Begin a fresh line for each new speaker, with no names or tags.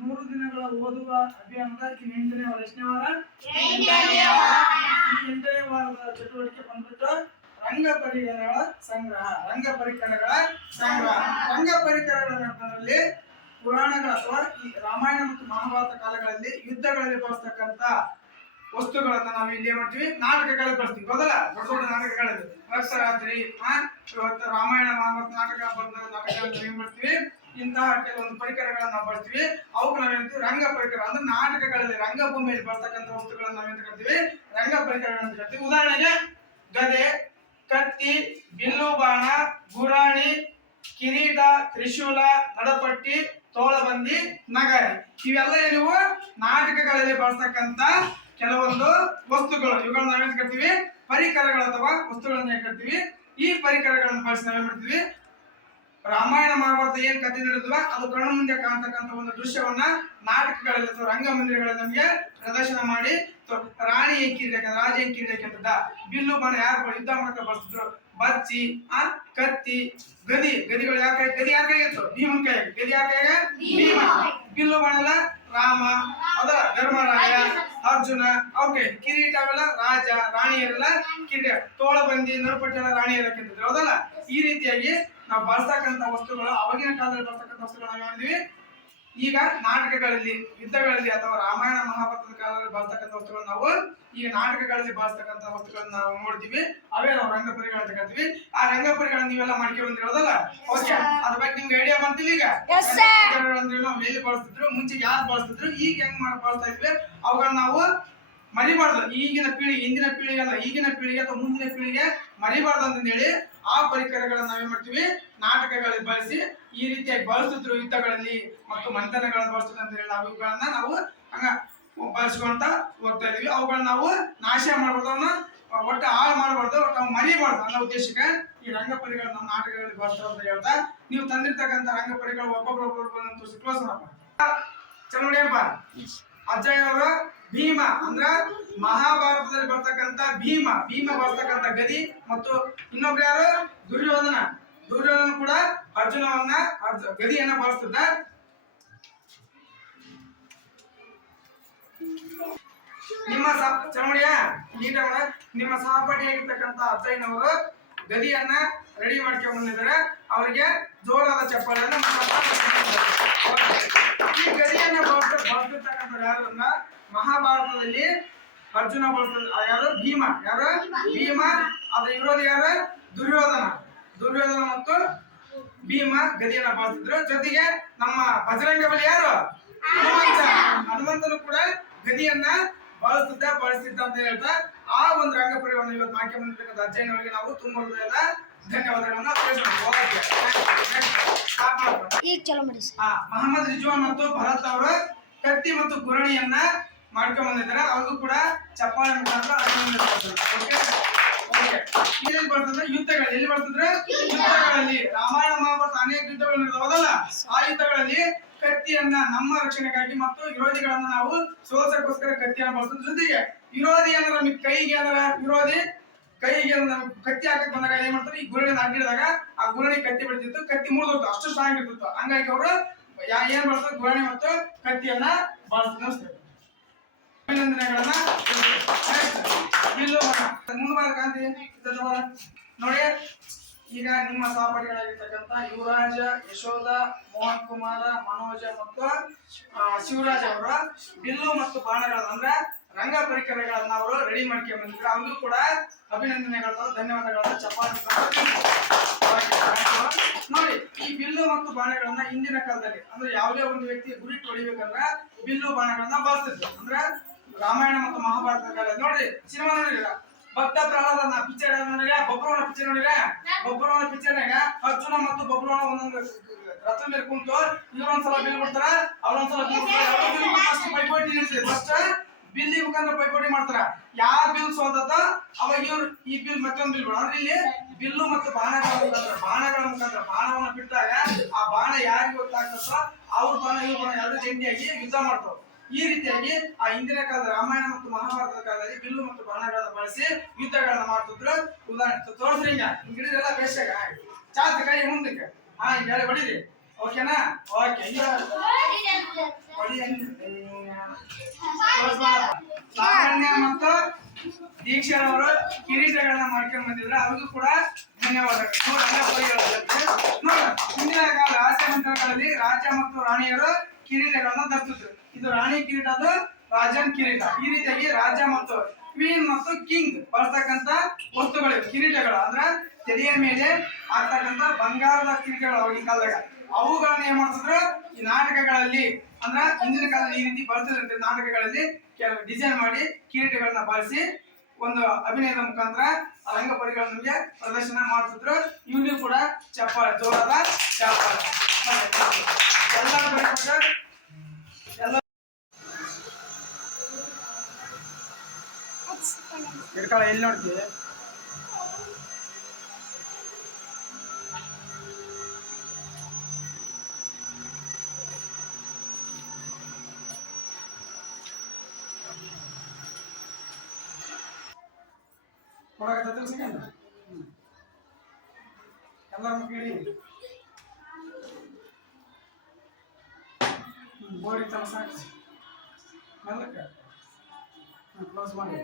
ಮೂರು ದಿನಗಳ ಓದುವ ಅಭಿಯಾನದ ಎಂಟನೇ ವಾರ, ಎಷ್ಟನೇ ವಾರ? ಎಂಟನೇ ವಾರದ ಚಟುವಟಿಕೆ ಬಂದ್ಬಿಟ್ಟು ರಂಗ ಪರಿಕರಗಳ ಸಂಗ್ರಹ, ರಂಗ ಪರಿಕರಗಳ ಸಂಗ್ರಹ. ರಂಗ ಪರಿಕರಗಳಲ್ಲಿ ಪುರಾಣಗಳ ಅಥವಾ ಈ ರಾಮಾಯಣ ಮತ್ತು ಮಹಾಭಾರತ ಕಾಲಗಳಲ್ಲಿ ಯುದ್ಧಗಳಲ್ಲಿ ಬಳಸ್ತಕ್ಕಂತ ವಸ್ತುಗಳನ್ನ ನಾವು ಇಲ್ಲಿ ಮಾಡ್ತೀವಿ. ನಾಟಕಗಳಲ್ಲಿ ಬರ್ತೀವಿ ಹೌದಲ್ಲ ದೊಡ್ಡ ದೊಡ್ಡ ನಾಟಕಗಳಲ್ಲಿ. ರಕ್ಷರಾತ್ರಿ ಇವತ್ತು ರಾಮಾಯಣ, ಮಹಾಭಾರತ ನಾಟಕ ಬಂದ ನಾಟಕಗಳನ್ನ ಏನ್ ಮಾಡ್ತೀವಿ ಇಂತಹ ಕೆಲವೊಂದು ಪರಿಕರಗಳನ್ನ ನಾವು ಬಳಸ್ತೀವಿ. ಅವಕ್ಕೆ ನಾವೇಂತೀವಿ ರಂಗ ಪರಿಕರ. ಅಂದ್ರೆ ನಾಟಕಗಳಲ್ಲಿ ರಂಗಭೂಮಿಯಲ್ಲಿ ಬರ್ತಕ್ಕಂಥ ವಸ್ತುಗಳನ್ನ ನಾವೇಂತ ಕರಿತೀವಿ ರಂಗ ಪರಿಕರಗಳನ್ನು ಕರಿತೀವಿ ಉದಾಹರಣೆಗೆ ಗದೆ, ಕತ್ತಿ, ಬಿಲ್ಲು ಬಾಣ, ಗುರಾಣಿ, ಕಿರೀಟ, ತ್ರಿಶೂಲ, ನಡಪಟ್ಟಿ, ತೋಳಬಂದಿ, ನಗರ. ಇವೆಲ್ಲ ಏನು ನಾಟಕಗಳಲ್ಲಿ ಬಳಸ್ತಕ್ಕಂತ ಕೆಲವೊಂದು ವಸ್ತುಗಳು ಇವುಗಳನ್ನ ನಾವೇನ್ ಕರಿತೀವಿ ಪರಿಕರಗಳು ಅಥವಾ ವಸ್ತುಗಳನ್ನ ಏನ್ ಕರಿತೀವಿ ಈ ಪರಿಕರಗಳನ್ನು ಬಳಸಿ ನಾವೇನ್ ಮಾಡ್ತೀವಿ? ರಾಮಾಯಣ ಮಹಾಭಾರತ ಏನ್ ಕಥೆ ನಡೆದಿವ ಅದು ಕಣ್ಣು ಮುಂದೆ ಕಾಣ್ತಕ್ಕಂಥ ಒಂದು ದೃಶ್ಯವನ್ನ ನಾಟಕಗಳಲ್ಲಿ ಅಥವಾ ರಂಗಮಂದಿರಗಳಲ್ಲಿ ನಮಗೆ ಪ್ರದರ್ಶನ ಮಾಡಿ ರಾಣಿ ಹೆಂಕಿರ್ಬೇಕಂದ್ರೆ ರಾಜ ಹೆಂಕಿರ್ಬೇಕಂತದ ಬಿಲ್ಲು ಬಣ್ಣ ಯಾರು ಯುದ್ಧ ಮಾಡಕ ಬಳಸಿದ್ರು ಬಚ್ಚಿ ಆ ಕತ್ತಿ ಗದಿ. ಗದಿಗಳು ಯಾಕೆ ಕೈ ಗದಿ ಯಾರ ಕೈಗಿತ್ತು ಭೀಮನ್ ಕೈ ಗದಿ ಯಾರ ಕೈಗ? ಭೀಮ ಬಿಲ್ಲು ಬಣ ರಾಮ ಅದ ಧರ್ಮರಾಯ. ಅರ್ಜುನ ಓಕೆ ಕಿರೀಟ ಅವೆಲ್ಲ ರಾಜ, ರಾಣಿಯರೆಲ್ಲ ಕಿರೀಟ, ತೋಳ ಬಂದಿ ನಡುಪಟ್ಟಿ ಎಲ್ಲ ರಾಣಿಯರ ಕಿಂತಿದ್ರು ಹೌದಲ್ಲ? ಈ ರೀತಿಯಾಗಿ ನಾವು ಬಳಸ್ತಕ್ಕಂಥ ವಸ್ತುಗಳು, ಅವಾಗಿನ ಕಾಲದಲ್ಲಿ ಬಳಸ್ತಕ್ಕಂಥ ವಸ್ತುಗಳನ್ನ ನಾವು ಮಾಡಿದ್ವಿ ಈಗ ನಾಟಕಗಳಲ್ಲಿ ಯುದ್ಧಗಳಲ್ಲಿ ಅಥವಾ ರಾಮಾಯಣ ಮಹಾಭಾರತದ ಕಾಲದಲ್ಲಿ ಬಳಸ್ತಕ್ಕಂಥ ವಸ್ತುಗಳನ್ನ ನಾವು ಈಗ ನಾಟಕಗಳಲ್ಲಿ ಬಳಸ್ತಕ್ಕಂಥ ವಸ್ತುಗಳನ್ನ ನಾವು ನೋಡ್ತೀವಿ. ಅವೇ ನಾವು ರಂಗಪರಿಗಳು ಅಂತ ಕರಿತೀವಿ. ಆ ರಂಗಪರಿಗಳನ್ನ ನೀವೆಲ್ಲ ಮಾಡ್ಕೊಂಡು ಬಂದಿರೋದಲ್ಲ? ಓಕೆ. ಅದ್ರ ಬಗ್ಗೆ ನಿಮ್ಗೆ ಐಡಿಯಾ ಬಂತಿಲ್ಲ ಈಗ? ಅಂದ್ರೆ ನಾವು ಎಲ್ಲಿ ಬಳಸ್ತಿದ್ರು ಮುಂಚೆ ಯಾರು ಬಳಸ್ತಿದ್ರು ಈಗ ಹೆಂಗ್ ಮಾಡಿ ಬಳಸ್ತಾ ಇದ್ವಿ? ಅವುಗಳನ್ನ ನಾವು ಮರಿಬಾರ್ದು. ಈಗಿನ ಪೀಳಿಗೆ ಹಿಂದಿನ ಪೀಳಿಗೆ ಅಲ್ಲ ಈಗಿನ ಪೀಳಿಗೆ ಅಥವಾ ಮುಂದಿನ ಪೀಳಿಗೆ ಮರಿಬಾರ್ದು ಅಂತ ಹೇಳಿ ಆ ಪರಿಕರಗಳನ್ನ ನಾವೇನ್ ಮಾಡ್ತೀವಿ? ನಾಟಕಗಳಲ್ಲಿ ಬಳಸಿ ಈ ರೀತಿಯಾಗಿ ಬಳಸಿದ್ರು ಯುದ್ಧಗಳಲ್ಲಿ ಮತ್ತು ಮಂಥನಗಳನ್ನು ಬಳಸುತ್ತೆ ಅಂತ ಹೇಳಿ ನಾವು ಇವುಗಳನ್ನ ನಾವು ಹಂಗ ಬಳಸ್ಕೊಂತ ಹೋಗ್ತಾ ಇದೀವಿ. ಅವುಗಳನ್ನ ನಾವು ನಾಶ ಮಾಡ್ಬಾರ್ದು ಅವನ್ನ ಒಟ್ಟು ಹಾಳು ಮಾಡಬಾರ್ದು, ಒಟ್ಟು ನಾವು ಮರಿಬಾರ್ದು ಅನ್ನೋ ಉದ್ದೇಶಕ್ಕೆ ಈ ರಂಗಪರಿಗಳನ್ನ ನಾಟಕಗಳಲ್ಲಿ ಬಳಸ್ತಾರೆ ಅಂತ ಹೇಳ್ತಾ ನೀವು ತಂದಿರ್ತಕ್ಕಂಥ ರಂಗಪರಿಗಳು ಒಬ್ಬೊಬ್ರು ಒಬ್ಬೊಬ್ರು ಬಂದು ತೋರಿಸಿ ಕ್ಲೋಸ್ ಚಲೋ ನೋಡಿಯಪ್ಪ ಅಜಯ್ ಅವರು ಭೀಮ ಅಂದ್ರ ಮಹಾಭಾರತದಲ್ಲಿ ಬರ್ತಕ್ಕಂತ ಭೀಮ ಭೀಮ ಬರ್ತಕ್ಕಂತ ಗದಿ ಮತ್ತು ಇನ್ನೊಬ್ರು ಯಾರು? ದುರ್ಯೋಧನ. ದುರ್ಯೋಧನ ಕೂಡ ಅರ್ಜುನವನ್ನ, ಅರ್ಜು- ಗದಿಯನ್ನ ಬಳಸ್ತಿದ್ದ. ನಿಮ್ಮ ಚಮಡಿಯ ನೀಟ ನಿಮ್ಮ ಸಹಪಾಠಿಯಾಗಿರ್ತಕ್ಕಂತ ಅಜ್ಜಯ್ಯನವರು ಗದಿಯನ್ನ ರೆಡಿ ಮಾಡ್ಕೊಂಡ್ ಬಂದಿದ್ದಾರೆ. ಅವರಿಗೆ ಜೋರಾದ ಚಪ್ಪಾಳೆಯನ್ನ ಈ ಗದಿಯನ್ನ ಬಳಸ ಬಳಸಿರ್ತಕ್ಕಂಥ ಯಾರು ಮಹಾಭಾರತದಲ್ಲಿ ಅರ್ಜುನ ಬಳಸ ಯಾರು? ಭೀಮ. ಯಾರು? ಭೀಮ. ಅದ್ರ ಇರೋದು ಯಾರು? ದುರ್ಯೋಧನ. ದುರ್ಯೋಧನ ಮತ್ತು ಭೀಮ ಗದಿಯನ್ನ ಬಳಸ್ತಿದ್ರು ಜೊತೆಗೆ ನಮ್ಮ ಬಜರಂಗ ಬಲಿ ಯಾರು? ಹನುಮಂತ. ಹನುಮಂತನು ಕೂಡ ಗದಿಯನ್ನ ಬಳಸ್ತಿದ್ದ ಬಳಸ್ತಿದ್ದ ಅಂತ ಹೇಳ್ತಾ ಆ ಒಂದು ರಂಗ ಪರಿವಾರವನ್ನು ಇವತ್ತು ಆಯ್ಕೆ ಬಂದಿರ್ತಕ್ಕಂಥ ಅಜ್ಜಯ್ಯನವರಿಗೆ ನಾವು ತುಂಬ ಧನ್ಯವಾದಗಳನ್ನ ತಿಳಿಸೋಣ. ಮಹಮ್ಮದ್ ರಿಜ್ವಾನ್ ಮತ್ತು ಭರತ್ ಅವರು ಕತ್ತಿ ಮತ್ತು ಗುರಣಿಯನ್ನ ಮಾಡ್ಕೊಂಡ್ ಬಂದಿದ್ದಾರೆ. ಅವ್ರಿಗೂ ಕೂಡ ಚಪ್ಪಾಳೆ ಮುಖಾಂತರ ಎಲ್ಲಿ ಬರ್ತಂದ್ರೆ ಯುದ್ಧಗಳಲ್ಲಿ. ಎಲ್ಲಿ ಬರ್ತಂದ್ರೆ ಯುದ್ಧಗಳಲ್ಲಿ. ರಾಮಾಯಣ ಮಹಾಭಾರತ ಅನೇಕ ಯುದ್ಧಗಳು ನಡೆದವಲ್ಲ ಆ ಯುದ್ಧಗಳಲ್ಲಿ ಕತ್ತಿಯನ್ನ ನಮ್ಮ ರಕ್ಷಣೆಗಾಗಿ ಮತ್ತು ವಿರೋಧಿಗಳನ್ನ ನಾವು ಸೋಲ್ಸಕ್ಕೋಸ್ಕರ ಕತ್ತಿಯನ್ನು ಬಳಸೋದ್ರ ಜೊತೆಗೆ ವಿರೋಧಿ ಅಂದ್ರೆ ನಮಗೆ ಕೈಗೆ ಅಂದ್ರೆ ವಿರೋಧಿ, ಕೈಗೆ ನಮ್ಗೆ ಕತ್ತಿ ಹಾಕಕ್ ಬಂದಾಗ ಏನ್ ಮಾಡ್ತಾರೆ? ಈ ಗುರುಳಿನ ಅಡ್ಡಿಡಿದಾಗ ಆ ಗುರಣಿ ಕತ್ತಿ ಬಿಡ್ತಿತ್ತು, ಕತ್ತಿ ಮುರಿದೋಗ್ತು ಅಷ್ಟು ಸ್ಟ್ರಾಂಗ್ ಇರ್ತಿತ್ತು. ಹಂಗಾಗಿ ಅವರು ಏನ್ ಬಳಸ್ತಾರೆ? ಗುರಣಿ ಮತ್ತು ಕತ್ತಿಯನ್ನ ಬಳಸ್ತಾರೆ. ಅಭಿನಂದನೆಗಳನ್ನ ಮುಂದೆ. ನೋಡಿ. ಈಗ ನಿಮ್ಮ ಸಹಪಾಠಿಗಳಾಗಿರ್ತಕ್ಕಂಥ ಯುವರಾಜ, ಯಶೋಧ, ಮೋಹನ್ ಕುಮಾರ, ಮನೋಜ ಮತ್ತು ಶಿವರಾಜ್ ಅವರ ಬಿಲ್ಲು ಮತ್ತು ಬಾಣಗಳನ್ನ ರಂಗ ಪರಿಕರಗಳನ್ನ ಅವರು ರೆಡಿ ಮಾಡ್ಕೊಂಡು ಬಂದಿದ್ರು. ಅವ್ರಿಗೂ ಕೂಡ ಅಭಿನಂದನೆಗಳು ಧನ್ಯವಾದಗಳನ್ನ ಚಪ್ಪಾಳೆ ನೋಡಿ, ಈ ಬಿಲ್ಲು ಮತ್ತು ಬಾಣಗಳನ್ನ ಹಿಂದಿನ ಕಾಲದಲ್ಲಿ ಅಂದ್ರೆ ಯಾವುದೇ ಒಂದು ವ್ಯಕ್ತಿ ಗುರಿ ಹೊಡಿಬೇಕಂದ್ರೆ ಬಿಲ್ಲು ಬಾಣಗಳನ್ನ ಬಳಸ್ತಿದ್ರು. ಅಂದ್ರೆ ರಾಮಾಯಣ ಮತ್ತು ಮಹಾಭಾರತ ಕಾಲ ನೋಡಿ, ಸಿನಿಮಾ ನೋಡಿರ ಭಕ್ತ ಪ್ರಹ್ಲಾದನ ಪಿಕ್ಚರ್ ನೋಡಿರ ಬಬ್ರವನ ಪಿಕ್ಚರ್ ನೋಡಿರ ಬಬ್ರವನ ಪಿಕ್ಚರ್ನಾಗ ಅರ್ಜುನ ಮತ್ತು ಬಬ್ರವನ ಒಂದೊಂದು ರಥ ಮೇಲೆ ಕುಂತು ಇವ್ರೊಂದ್ಸಲ ಬಿಲ್ ಬಿಡ್ತಾರ ಅವ್ರೊಂದ್ಸಲ ಬಿಲ್ ಬಿಲ್ ಬಿಟ್ಟು ಪೈಪೋಟಿ ನಿಲ್ಸಿದೆ ಫಸ್ಟ್ ಬಿಲ್ಲಿ ಮುಖಾಂತರ ಪೈಪೋಟಿ ಮಾಡ್ತಾರ. ಯಾರ್ ಬಿಲ್ ಸೋದತ್ತ ಅವಾಗ ಇವ್ರು ಈ ಬಿಲ್ ಮತ್ತೊಂದು ಬಿಲ್ ಅಂದ್ರೆ ಇಲ್ಲಿ ಬಿಲ್ಲು ಮತ್ತು ಬಾಣಗಳ ಮುಖಾಂತರ ಬಾಣಗಳ ಮುಖಾಂತರ ಬಾಣವನ್ನ ಬಿಟ್ಟಾಗ ಆ ಬಾಣ ಯಾರಿಗೆ ಗೊತ್ತಾಗ್ತದ ಅವ್ರ ಬಾಣ ಇವ್ರ ಬಾಣ ಎರಡು ಜಂಟಿಯಾಗಿ ಯುದ್ಧ ಮಾಡ್ತಾವ. ಈ ರೀತಿಯಾಗಿ ಆ ಹಿಂದಿನ ಕಾಲದ ರಾಮಾಯಣ ಮತ್ತು ಮಹಾಭಾರತದ ಕಾಲದಲ್ಲಿ ಬಿಲ್ಲು ಮತ್ತು ಬಾಣಗಳನ್ನು ಬಳಸಿ ಯುದ್ಧಗಳನ್ನ ಮಾಡ್ತಿದ್ರು. ಉದಾಹರಣೆ ತೋರಿಸ್ರಿ ಹಿಂಗ ಹಿಡಿದ್ರೆಲ್ಲ ಬೇಸಾಗ ಕೈ ಮುಂದಕ್ಕೆ. ಹಾ ಹಿಂಗ ಹೇಳಿ ಹೊಡಿರಿ ಓಕೆನಾ ಓಕೆ ಸಾಮಾನ್ಯ ಮತ್ತು ದೀಕ್ಷರ್ ಅವರು ಕಿರೀಟಗಳನ್ನ ಮಾಡ್ಕೊಂಡ್ ಬಂದಿದ್ರೆ. ಅವ್ರಿಗೂ ಕೂಡ ಧನ್ಯವಾದಗಳು. ಹಿಂದಿನ ಕಾಲ ರಾಜ್ಯ ಮಂತ್ರಗಳಲ್ಲಿ ರಾಜ ಮತ್ತು ರಾಣಿಯರು ಕಿರೀಟಗಳನ್ನ ಧರಿಸಿದ್ರು ಇದು ರಾಣಿ ಕಿರೀಟ ಅದು ರಾಜನ್ ಕಿರೀಟ. ಈ ರೀತಿಯಾಗಿ ರಾಜ ಮತ್ತು ಕ್ವೀನ್ ಮತ್ತು ಕಿಂಗ್ ಬಳಸ್ತಕ್ಕಂತ ವಸ್ತುಗಳು, ಕಿರೀಟಗಳು. ಅಂದ್ರೆ ತೆರೆಯ ಮೇಲೆ ಆಗ್ತಕ್ಕಂತ ಬಂಗಾರದ ಕಿರೀಟಗಳು ಅವಾಗಿನ ಕಾಲದಾಗ. ಅವುಗಳನ್ನ ಏನ್ ಮಾಡ್ತಿದ್ರು? ಈ ನಾಟಕಗಳಲ್ಲಿ, ಅಂದ್ರ ಹಿಂದಿನ ಕಾಲದಲ್ಲಿ ಈ ರೀತಿ ಬಳಸಿದಂತೆ ನಾಟಕಗಳಲ್ಲಿ ಕೆಲವು ಡಿಸೈನ್ ಮಾಡಿ ಕಿರೀಟಗಳನ್ನ ಬಳಸಿ ಒಂದು ಅಭಿನಯದ ಮುಖಾಂತರ ರಂಗ ನಮಗೆ ಪ್ರದರ್ಶನ ಮಾಡ್ತಿದ್ರು. ಇವನು ಕೂಡ ಚಪ್ಪಾಳೆ, ಜೋರಾದ ಚಪ್ಪಾಳೆ. ಎಲ್ಲರೂ ಬರೀಬೇಕು ಎಲ್ಲ ಹಿಡ್ಕೊಳ ಎಲ್ಲಿ ನೋಡ್ತೀವಿ ಕೊಡಕತ್ತೈತಿ ಸೆಕೆಂಡ್ ಎಲ್ಲರ ಕೇಳಿ ಬೋಡಿ ಇತ್ತಲ್ಲ ಸಾಕು ಮೆಲ್ಲಕ್ಕೆ. ಕ್ಲೋಸ್ ಮಾಡಿ.